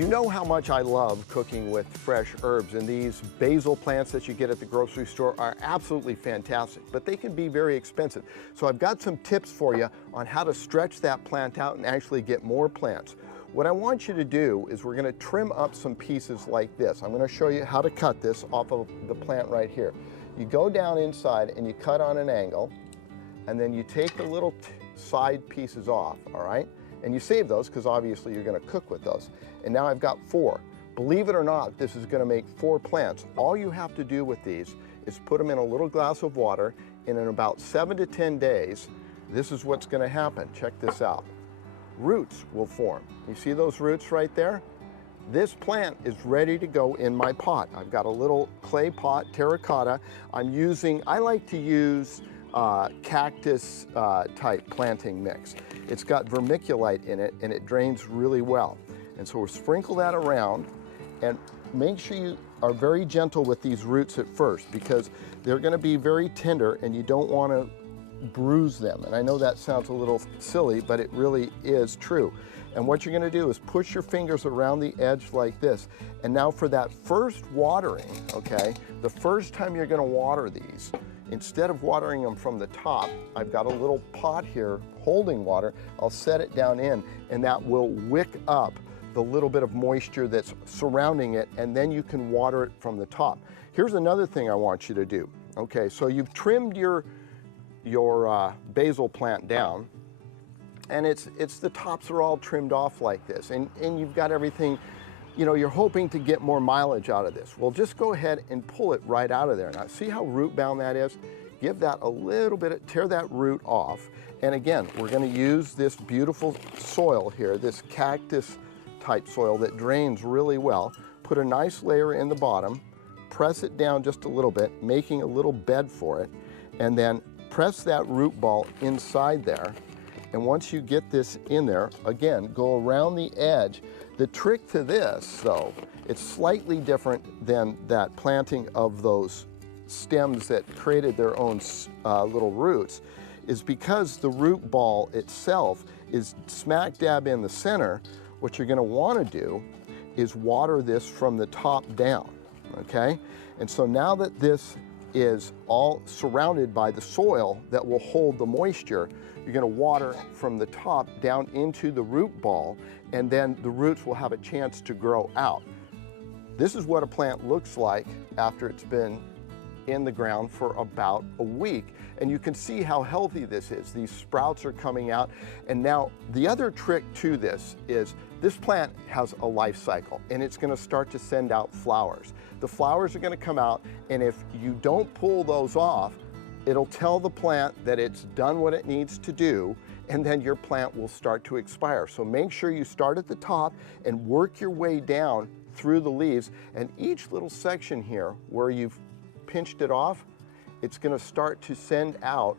You know how much I love cooking with fresh herbs, and these basil plants that you get at the grocery store are absolutely fantastic, but they can be very expensive. So I've got some tips for you on how to stretch that plant out and actually get more plants. What I want you to do is we're going to trim up some pieces like this. I'm going to show you how to cut this off of the plant right here. You go down inside and you cut on an angle, and then you take the little side pieces off, all right? And you save those because obviously you're going to cook with those. And now I've got 4. Believe it or not, this is going to make 4 plants. All you have to do with these is put them in a little glass of water, and in about 7 to 10 days, this is what's going to happen. Check this out. Roots will form. You see those roots right there? This plant is ready to go in my pot. I've got a little clay pot, terracotta. I like to use cactus type planting mix. It's got vermiculite in it and it drains really well. And so we'll sprinkle that around and make sure you are very gentle with these roots at first because they're going to be very tender and you don't want to bruise them. And I know that sounds a little silly, but it really is true. And what you're going to do is push your fingers around the edge like this. And now for that first watering, okay, the first time you're going to water these, instead of watering them from the top, I've got a little pot here holding water. I'll set it down in, and that will wick up the little bit of moisture that's surrounding it, and then you can water it from the top. Here's another thing I want you to do. Okay, so you've trimmed your basil plant down, and it's the tops are all trimmed off like this, and you've got everything. You know, you're hoping to get more mileage out of this. Well, just go ahead and pull it right out of there. Now, see how root bound that is? Give that a little bit, tear that root off. And again, we're going to use this beautiful soil here, this cactus type soil that drains really well. Put a nice layer in the bottom, press it down just a little bit, making a little bed for it, and then press that root ball inside there. And once you get this in there, again, go around the edge. The trick to this, though, it's slightly different than that planting of those stems that created their own little roots, is because the root ball itself is smack dab in the center. What you're going to want to do is water this from the top down, okay? And so now that this is all surrounded by the soil that will hold the moisture, you're going to water from the top down into the root ball, and then the roots will have a chance to grow out. This is what a plant looks like after it's been in the ground for about a week. And you can see how healthy this is. These sprouts are coming out. And now the other trick to this is this plant has a life cycle, and it's going to start to send out flowers. The flowers are going to come out, and if you don't pull those off, it'll tell the plant that it's done what it needs to do, and then your plant will start to expire. So make sure you start at the top and work your way down through the leaves, and each little section here where you've pinched it off, it's going to start to send out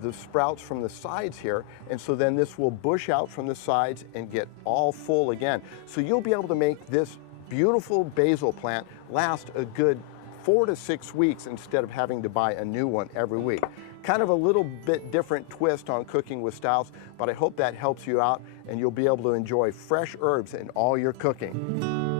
the sprouts from the sides here, and so then this will bush out from the sides and get all full again. So you'll be able to make this beautiful basil plant last a good 4 to 6 weeks instead of having to buy a new one every week. Kind of a little bit different twist on cooking with styles, but I hope that helps you out and you'll be able to enjoy fresh herbs in all your cooking.